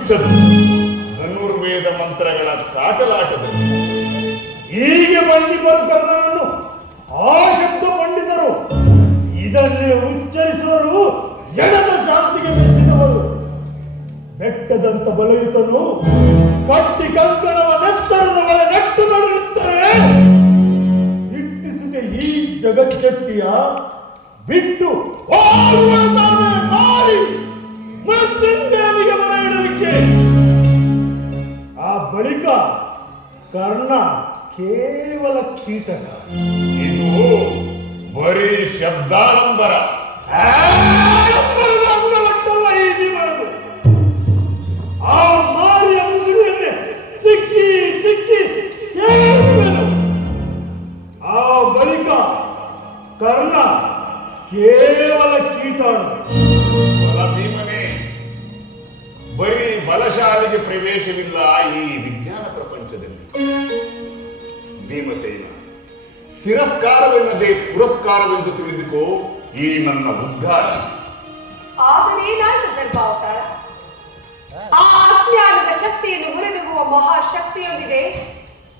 ಬಿಚ್ಚದು ಧನುರ್ವೇದ ಮಂತ್ರಗಳ ತಾಟಲಾಟದಲ್ಲಿ. ಹೀಗೆ ಬಂದಿಬ್ಬರು ಕರ್ಣನನ್ನು ಆ ಶಬ್ದ ಪಂಡಿತರು ಇದನ್ನೇ ಉಚ್ಚರಿಸುವರು. ಎಣದ ಶಾಂತಿಗೆ ಮೆಚ್ಚಿದವರು. ಬೆಟ್ಟದಂತ ಬಲಯುತನು ಕಟ್ಟಿ ಕಂಕಣವ ನೆತ್ತರದ ಒಳ ನೆಟ್ಟು ನಡೆಯುತ್ತಾರೆ. ದಿಟ್ಟಿಸಿದ ಈ ಜಗಜ್ಜಟ್ಟಿಯ ಬಿಟ್ಟು ತಾನೇ ಮಾರಿ ಮೃತ್ಯುಂಜಯನಿಗೆ ಮೊರೆ ಇಡಲಿಕ್ಕೆ. ಆ ಬಳಿಕ ಕರ್ಣ ಕೇವಲ ಕೀಟಕ. ಇದು ಬರೀ ಶಬ್ದಾಡಂಬರ. ಅಂಗವಟ್ಟಲ್ಲ ಈ ಜೀವನದು. ಆ ಮಾರಿಯ ಮುಸುಳಿಯನ್ನೇ ತಿಕ್ಕಿ ತಿಕ್ಕಿ ಕೇಳುವೆನು. ಆ ಬಳಿಕ ಕರ್ಣ ಕೇವಲ ಕೀಟಾಣು. ಬಲ ಭೀಮನೇ, ಬರೀ ಬಲಶಾಲಿಗೆ ಪ್ರವೇಶವಿಲ್ಲ ಈ ವಿಜ್ಞಾನ ಪ್ರಪಂಚದಲ್ಲಿ. ಭೀಮಸೇನ, ತಿರಸ್ಕಾರವೆನ್ನದೇ ಪುರಸ್ಕಾರವೆಂದು ತಿಳಿದುಕೋ ಈ ನನ್ನ ಉದ್ಧಾರ. ಆದರೇನಾಯ್ತು ಧರ್ಮಾವತಾರ? ಆ ಅಜ್ಞಾನದ ಶಕ್ತಿಯನ್ನು ಮುರಿದುಗುವ ಮಹಾಶಕ್ತಿಯೊಂದಿದೆ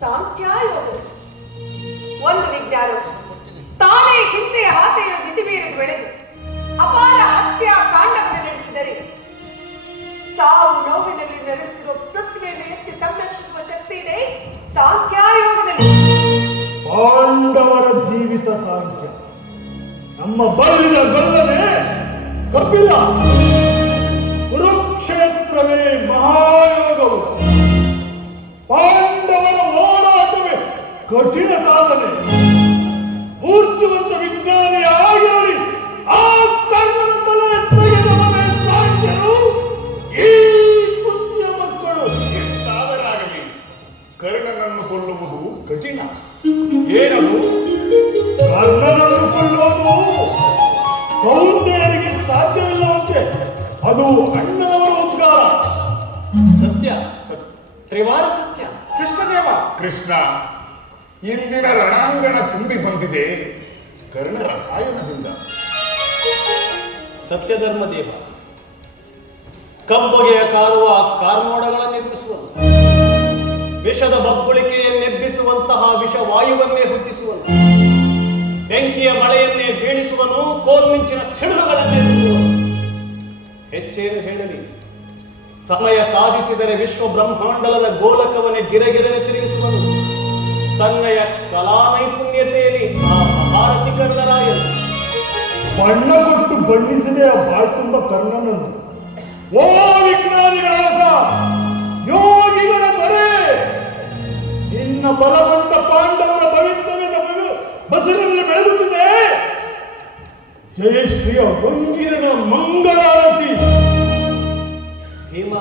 ಸಾಂಖ್ಯಾಯೋಗವು. ಒಂದು ವಿಜ್ಞಾನವು ತಾನೇ ಹಿಂಸೆಯ ಹಾಸೆಯನ್ನು ಮಿತಿಮೀರಿದು ಬೆಳೆದು ಅಪಾರ ಹತ್ಯಾ ಕಾಂಡವನ್ನು ನಡೆಸಿದರೆ ಸಾವು ನೋವಿನಲ್ಲಿ ನೆರಳುತ್ತಿರುವ ಪೃಥ್ವಿಯನ್ನು ಎತ್ತಿ ಸಂರಕ್ಷಿಸುವ ಶಕ್ತಿ ಇದೆ ಸಾಂಖ್ಯಾಯೋಗದಲ್ಲಿ. ಪಾಂಡವರ ಜೀವಿತ ಸಾಂಖ್ಯ, ನಮ್ಮ ಬಲ್ಲಿದ ಗೊಲ್ಲನೆ ಕಪಿಲ. ಕುರುಕ್ಷೇತ್ರವೇ ಮಹಾಯೋಗವು. ಪಾಂಡವರ ಹೋರಾಟವೇ ಕಠಿಣ ಸಾಧನೆ. ಮೂರ್ತಿವಂತ ವಿಜ್ಞಾನಿ ಆಗಿರಲಿ ಆ ಕರ್ಣನ ತಲೆ ತೆಗೆದವನೇ ಸಾಂಖ್ಯರು. ಈ ಬುದ್ಧಿಯ ಮಕ್ಕಳು ಎಂತಾದರಾಗಲಿ ಕರ್ಣನನ್ನು ಕೊಲ್ಲುವುದು ಕಠಿಣ. ಏನದು? ಕರ್ಣನನ್ನು ಕೊಲ್ಲುವುದು ಕೌಂತೆಯರಿಗೆ ಸಾಧ್ಯವಿಲ್ಲವಂತೆ. ಅದು ಅಣ್ಣನವರ ಉದ್ಗಾರ. ಸತ್ಯ, ತ್ರಿವಾರ ಸತ್ಯ. ಕೃಷ್ಣದೇವ, ಕೃಷ್ಣ, ಇಂದಿನ ರಣಾಂಗಣ ತುಂಬಿ ಬಂದಿದೆ ಕರ್ಣ ರಸಾಯನದಿಂದ. ಸತ್ಯಧರ್ಮದೇವ ಕಬ್ಬಗೆಯ ಕಾರುವ ಕಾರ್ಮೋಡಗಳನ್ನು ಎಬ್ಬಿಸುವನು. ವಿಷದ ಬಬ್ಬುಳಿಕೆಯನ್ನೆಬ್ಬಿಸುವಂತಹ ವಿಷವಾಯುವನ್ನೇ ಹುಟ್ಟಿಸುವನು. ಬೆಂಕಿಯ ಮಳೆಯನ್ನೇ ಬೀಳಿಸುವನು. ಕೋಲ್ಮಿಂಚಿನ ಸಿಡಿಲುಗಳನ್ನೇ ತುಂಬುವನು. ಹೆಚ್ಚೇನು ಹೇಳಲಿ, ಸಮಯ ಸಾಧಿಸಿದರೆ ವಿಶ್ವ ಬ್ರಹ್ಮಾಂಡಲದ ಗೋಲಕವನ್ನೇ ಗಿರಗಿರನೆ ತಿರುಗಿಸುವನು. ತನ್ನಯ ಕಲಾ ನೈಪುಣ್ಯತೆಯಲ್ಲಿ ಆ ಮಹಾರಥಿ ಕರ್ಣರಾಯನು. ಬಣ್ಣ ಕೊಟ್ಟು ಬಣ್ಣಿಸಿದೆ ಆ ಬಾಳ್ತುಂಬ ಕರ್ಣನನ್ನು. ಓ ವಿಜ್ಞಾನಿಗಳ ರಸ, ಯೋಗಿಗಳ ದೊರೆ, ನಿನ್ನ ಬಲಗೊಂಡ ಪಾಂಡವರ ಭವಿಷ್ಯದ ಬಸರಲ್ಲಿ ಬೆಳಗುತ್ತಿದೆ ಜಯಶ್ರೀಯ ಹೊಂಗಿರನ ಮಂಗಳಾರತಿ. ಭೀಮ,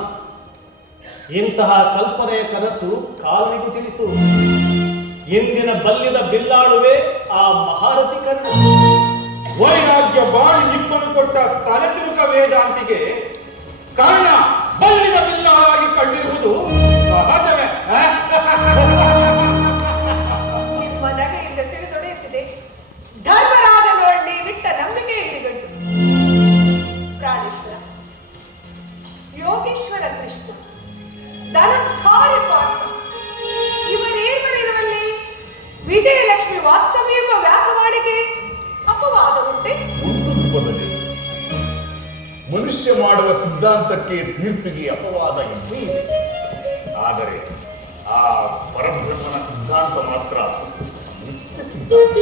ಇಂತಹ ಕಲ್ಪನೆಯ ಕನಸು ಕಾಲನಿಗೂ ತಿಳಿಸು. ಇಂದಿನ ಬಲ್ಲಿದ ಬಿಲ್ಲಾಳುವೆ ಆ ಮಹಾರಥಿ ಕರ್ಣ. ವೈರಾಗ್ಯ ಬಾಳಿ ನಿಮ್ಮನ್ನು ಕೊಟ್ಟ ತಲೆತಿರುಕ ವೇದಾಂತಿಗೆ ಕರ್ಣ ಬಲ್ಲಿದ ಬಿಲ್ಲಾಳಾಗಿ ಕಂಡಿರುವುದು ಸಹಜವೇ. ನಿಮ್ಮ ನಗೆಯಿಂದ ಸಿಡಿದೊಡೆಯುತ್ತಿದೆ ಧರ್ಮರಾಜನೊಡನೆ ಬಿಟ್ಟ ನಂಬಿಕೆ ಹಿಡಿಗಟ್ಟು. ಪ್ರಾಣೇಶ್ವರ, ಯೋಗೇಶ್ವರ ಕೃಷ್ಣ, ಧನಧಾರಿ ಪಾರ್ಥ, ಇವರೇವರಿರುವಲ್ಲಿ ವಿಜಯಲಕ್ಷ್ಮಿ ವಾತ್ಸವ್ಯ ಎಂಬ ವ್ಯಾಸವಾಡಿಗೆ ಅಪವಾದ ಉಂಟೆ? ಒಂದು ರೂಪದಲ್ಲಿ ಮನುಷ್ಯ ಮಾಡುವ ಸಿದ್ಧಾಂತಕ್ಕೆ ತೀರ್ಪಿಗೆ ಅಪವಾದ ಇದ್ದೇ ಇದೆ. ಆದರೆ ಆ ಪರಬ್ರಹ್ಮನ ಸಿದ್ಧಾಂತ ಮಾತ್ರ ನಿತ್ಯ ಸಿದ್ಧಾಂತ.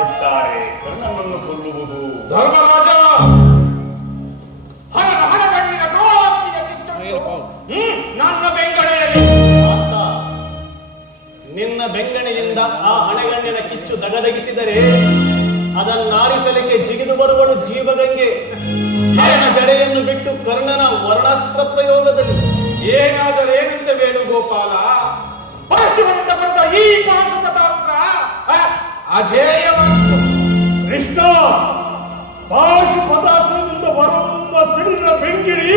ಒಟ್ಟಾರೆ ಕರ್ಣನನ್ನು ಕೊಲ್ಲುವುದು ಧರ್ಮರಾಜ, ಹಣಗಣ್ಣಿನ ಕಾಳಾಗ್ನಿಯ ಕಿಚ್ಚೊಟ್ಟು ನನ್ನ ಬೆಂಗಳೆಯಲ್ಲಿ. ಆತ ನಿನ್ನ ಬೆಂಗಣೆಯಿಂದ ಆ ಹಣೆಗಣ್ಣಿನ ಕಿಚ್ಚು ದಗದಗಿಸಿದರೆ ಅದನ್ನಾರಿಸಲಿಕ್ಕೆ ಜಿಗಿದು ಬರುವಳು ಜೀವಗಂಗೆ. ಅವನ ಜಡೆಯನ್ನು ಬಿಟ್ಟು ಕರ್ಣನ ವರ್ಣಾಸ್ತ್ರ ಪ್ರಯೋಗದಲ್ಲಿ. ಏನಾದರೇನೆಂದ ವೇಣುಗೋಪಾಲ, ಪರಶುವನಿಂದ ಪಡೆದ ಈ ಪಾಶುಪತಾಸ್ತ್ರ ಅಜೇಯವಾಗಿತ್ತು. ಕೃಷ್ಣ, ಪಾಶುಪತಾಸ್ತ್ರದಿಂದ ಬರುವ ಸಿಡಿಲಿನ ಬೆಂಕಿರಿ,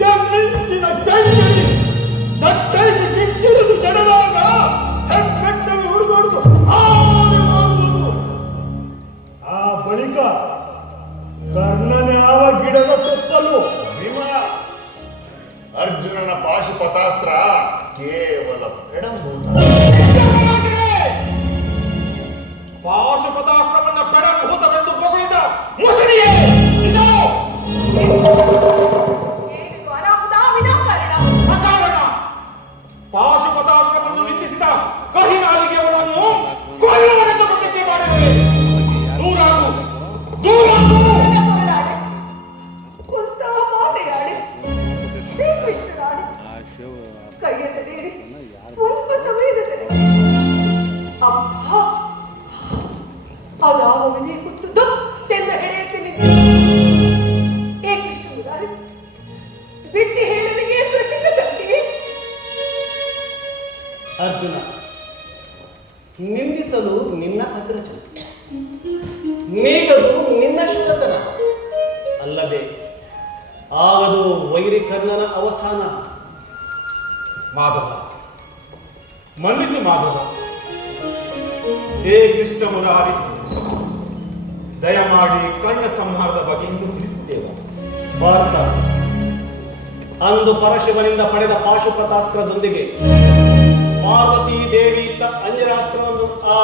ಕೆಮ್ಮಿಂಚಿನ ಕೆಂಗಿರಿ ದಟ್ಟೈಸಿ ಕಿಚ್ಚಿರಿದು ಕೆಡದಾಗ ಹೆಬ್ಬೆಟ್ಟಗೆ ಹುಡುಗೊಡುದು ಆನೆ ಮಾಡುವುದು. ಆ ಬಳಿಕ ಕರ್ಣನ ಯಾವ ಗಿಡದ ತುಪ್ಪಲು ಭೀಮ, ಅರ್ಜುನನ ಪಾಶುಪತಾಸ್ತ್ರ ಕೇವಲ ಪೆಡಂಭೂತ. ಪಾಶುಪತಾಸ್ತ್ರವನ್ನ ಪೆಡಂಭೂತವೆಂದು ಹೊಗಳಿದ ಮುಸುಡಿಯೇ ಇದು ಏನಿದು ಅನಾಹುತ ವಿನಾಕಾರಣ. ಸಕಾರಣ. ಪಾಶುಪತಾಸ್ತ್ರವನ್ನು ನಿಂದಿಸಿದ ಕಹಿನಾಲಿಗೆಯವನನ್ನು ಕೊಲ್ಲುವರೆಗೂ ಪ್ರತಿಜ್ಞೆ ಮಾಡಿರುವೆ. ದೂರಾಗು, ದೂರಾಗು. ಹೊರಡಾಡೆ ಕುಂತಹ ಮಾತೆಯಾಡೆ ಶ್ರೀಕೃಷ್ಣನಾಡೆ ಕೈಯ ತಡೆಯಿರಿ, ಸ್ವಲ್ಪ ಸಮಯದ ತಡೆ. ಅಪ್ಪ ಅದಾವ ವಿಧಿ ಕುತ್ತು ದೊತ್ತೆಂದ ಹೆಡೆಯತ್ತೆ ನಿಂತು ಏ ಕೃಷ್ಣ ಮುರಾರಿ ಬಿಚ್ಚಿ ಹೇಳನಿಗೆ ಪ್ರಚಂಡ ತಪ್ಪಿಗೆ. ಅರ್ಜುನ, ನಿಂದಿಸಲು ನಿನ್ನ ಅಗ್ರಜ, ನೀಗದು ನಿನ್ನ ಶುದ್ಧತನ ಅಲ್ಲದೆ ಆಗದು ವೈರಿಕರ್ಣನ ಅವಸಾನ. ಮಾಧವ, ಮನ್ನಿಸು ಮಾಧವ. ಹೇ ಕೃಷ್ಣ ಮುರಾರಿ, ದಯಮಾಡಿ ಕರ್ಣ ಸಂಹಾರದ ಬಗ್ಗೆ ಇಂದು ತಿಳಿಸುತ್ತೇವೆ. ಭಾರತ ಅಂದು ಪರಶಿವನಿಂದ ಪಡೆದ ಪಾಶುಪತಾಸ್ತ್ರದೊಂದಿಗೆ ಪಾರ್ವತಿ ದೇವಿ ಇತ್ತ ಅಂಜನಾಸ್ತ್ರವನ್ನು ಆ